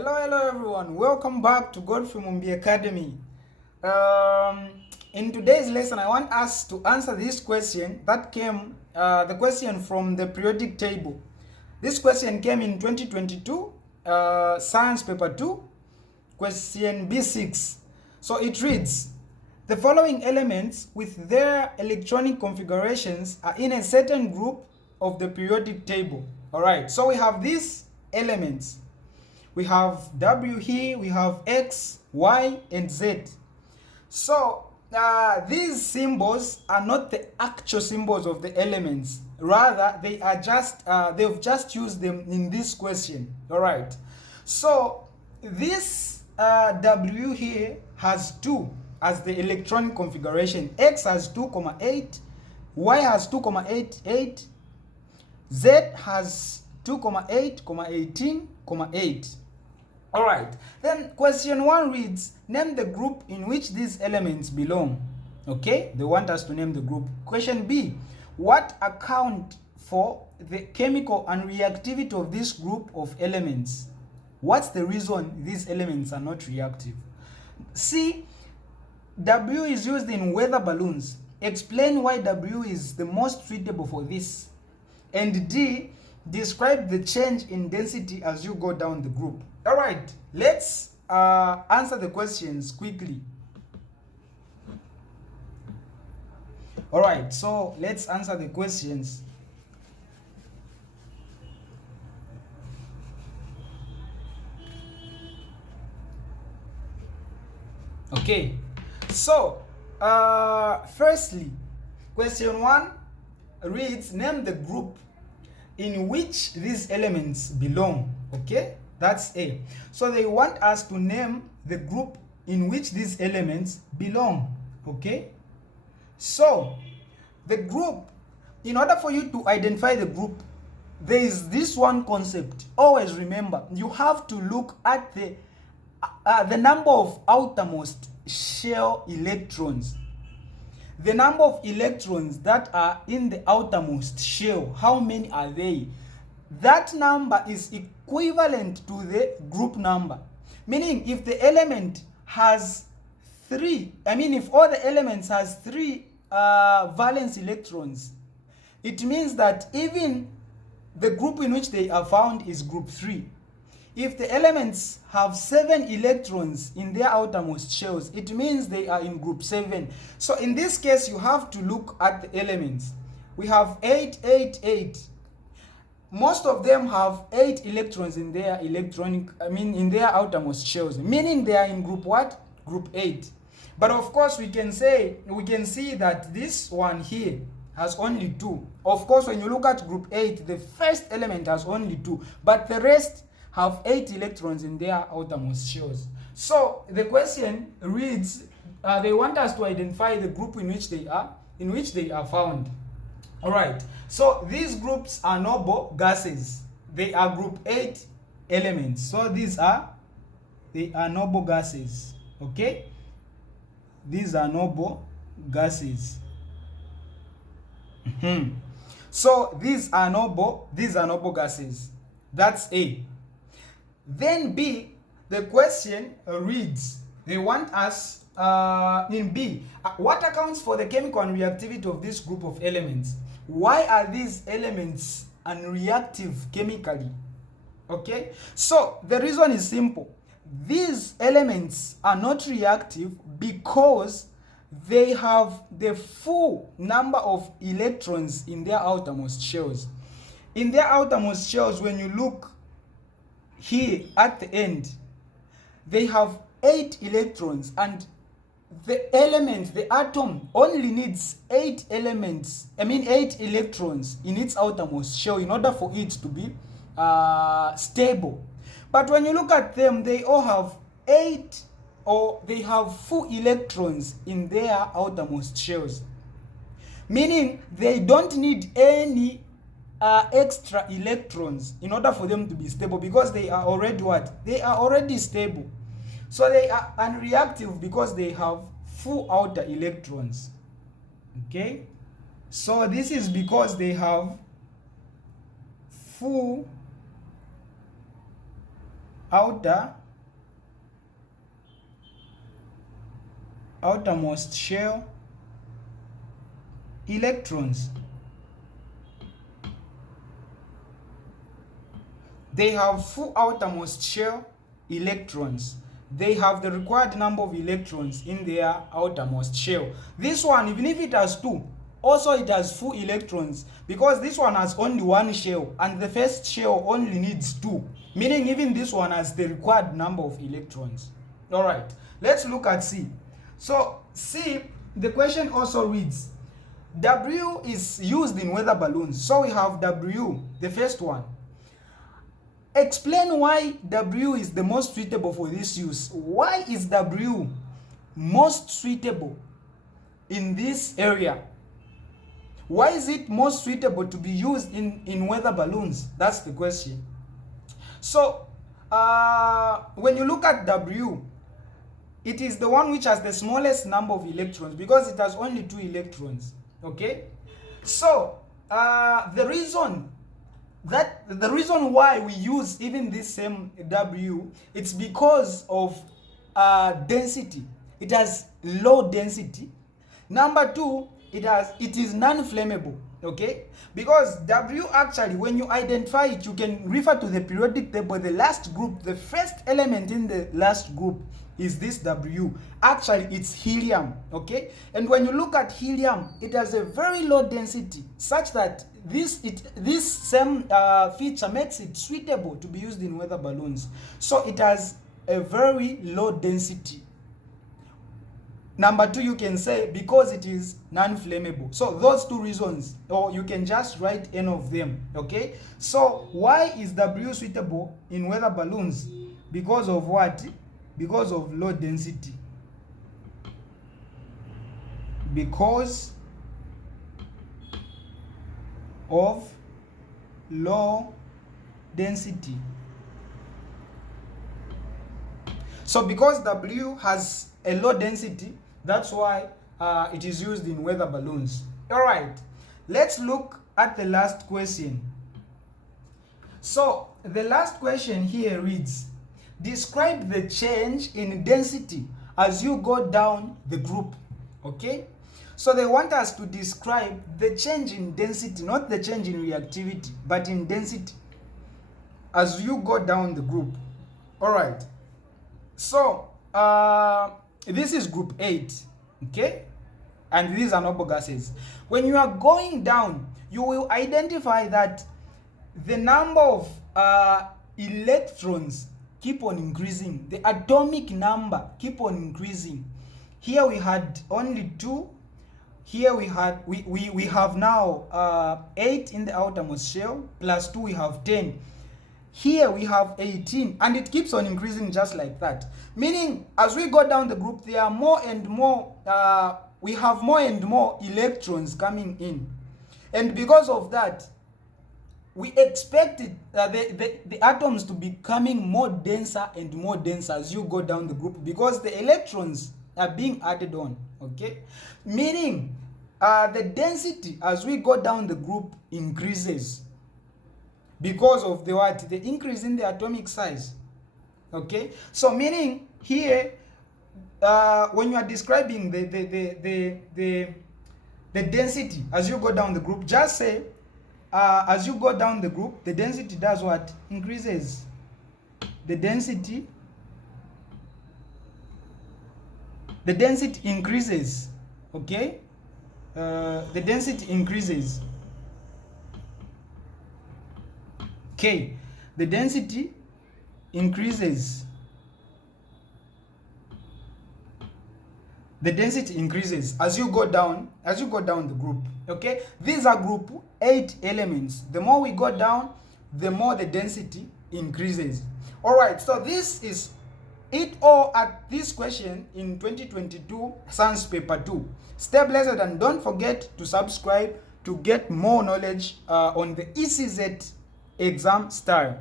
Hello everyone. Welcome back to Godfrey Mumbi Academy. Um, in today's lesson, I want us to answer this question that came, the question from the periodic table. This question came in 2022, Science Paper 2, question B6. So it reads, the following elements with their electronic configurations are in a certain group of the periodic table. All right, so we have these elements. We have W here, we have X, Y, and Z. So these symbols are not the actual symbols of the elements. Rather, they are just they've just used them in this question. All right. So this W here has 2 as the electronic configuration. X has 2,8, Y has 2,88, Z has 2,8, 18, 8. All right. Then question 1 reads, name the group in which these elements belong. Okay, they want us to name the group. Question B, what account for the chemical unreactivity of this group of elements? What's the reason these elements are not reactive? C, W is used in weather balloons. Explain why W is the most suitable for this. And D, describe the change in density as you go down the group. All right, let's answer the questions quickly. All right, so let's answer the questions. Okay, so firstly, question 1 reads, name the group in which these elements belong. Okay, that's A. So they want us to name the group in which these elements belong. Okay, so the group, in order for you to identify the group, there is this one concept. Always remember, you have to look at the number of outermost shell electrons. The number of electrons that are in the outermost shell, how many are they? That number is equivalent to the group number. Meaning if the element has 3, if all the elements has 3 valence electrons, it means that even the group in which they are found is group 3. If the elements have 7 electrons in their outermost shells, it means they are in group 7. So in this case, you have to look at the elements. We have 8, 8, 8. Most of them have 8 electrons in their in their outermost shells, meaning they are in group what? Group 8. But of course, we can see that this one here has only 2. Of course, when you look at group 8, the first element has only 2, but the rest have 8 electrons in their outermost shells. So the question reads, they want us to identify the group in which they are found. All right. So these groups are noble gases. They are group 8 elements. So they are noble gases. Okay? These are noble gases. So these are noble gases. That's A. Then B, the question reads, they want us in B, what accounts for the chemical unreactivity of this group of elements? Why are these elements unreactive chemically? Okay, so the reason is simple. These elements are not reactive because they have the full number of electrons in their outermost shells. In their outermost shells, when you look here at the end, they have 8 electrons, and the atom only needs 8 electrons in its outermost shell in order for it to be stable. But when you look at them, they all have 8, or they have 4 electrons in their outermost shells, meaning they don't need any extra electrons in order for them to be stable, because they are already what? They are already stable. So they are unreactive because they have full outer electrons. Okay, so this is because they have full outermost shell electrons. They have full outermost shell electrons. They have the required number of electrons in their outermost shell. This one, even if it has 2, also it has full electrons, because this one has only 1 shell and the first shell only needs 2, meaning even this one has the required number of electrons. All right, let's look at C. So C, the question also reads, W is used in weather balloons. So we have W, the first one. Explain why W is the most suitable for this use. Why is W most suitable in this area? Why is it most suitable to be used in weather balloons? That's the question. So when you look at W, it is the one which has the smallest number of electrons because it has only 2 electrons. Okay, so the reason why we use even this same W, it's because of density. It has low density. Number 2, it is non-flammable. Okay, because W, actually when you identify it, you can refer to the periodic table. The last group, the first element in the last group is this W. Actually it's helium. Okay, and when you look at helium, it has a very low density, such that this same feature makes it suitable to be used in weather balloons. So it has a very low density. Number 2, you can say because it is non-flammable. So those 2 reasons, or you can just write any of them. Okay, so why is W suitable in weather balloons? Because of what? Because of low density. Because of low density. So because W has a low density, that's why it is used in weather balloons. All right, let's look at the last question. So the last question here reads, describe the change in density as you go down the group. Okay, so they want us to describe the change in density, not the change in reactivity, but in density as you go down the group. All right, so this is group 8. Okay, and these are noble gases. When you are going down, you will identify that the number of electrons keep on increasing. The atomic number keep on increasing. Here we had only 2. Here we have now 8 in the outermost shell, plus 2 we have 10. Here we have 18, and it keeps on increasing just like that. Meaning, as we go down the group, there are more and more, we have more and more electrons coming in. And because of that, we expected the atoms to be becoming more denser and more denser as you go down the group, because the electrons are being added on. Okay, meaning the density as we go down the group increases because of the what? The increase in the atomic size. Okay, so meaning here when you are describing the density as you go down the group, just say as you go down the group, the density does what? Increases. The density increases. Okay, the density increases. Okay, the density increases. The density increases as you go down the group. Okay, these are group 8 elements. The more we go down, the more the density increases. All right, so this is it all at this question in 2022 Science Paper 2. Stay blessed and don't forget to subscribe to get more knowledge on the ECZ exam style.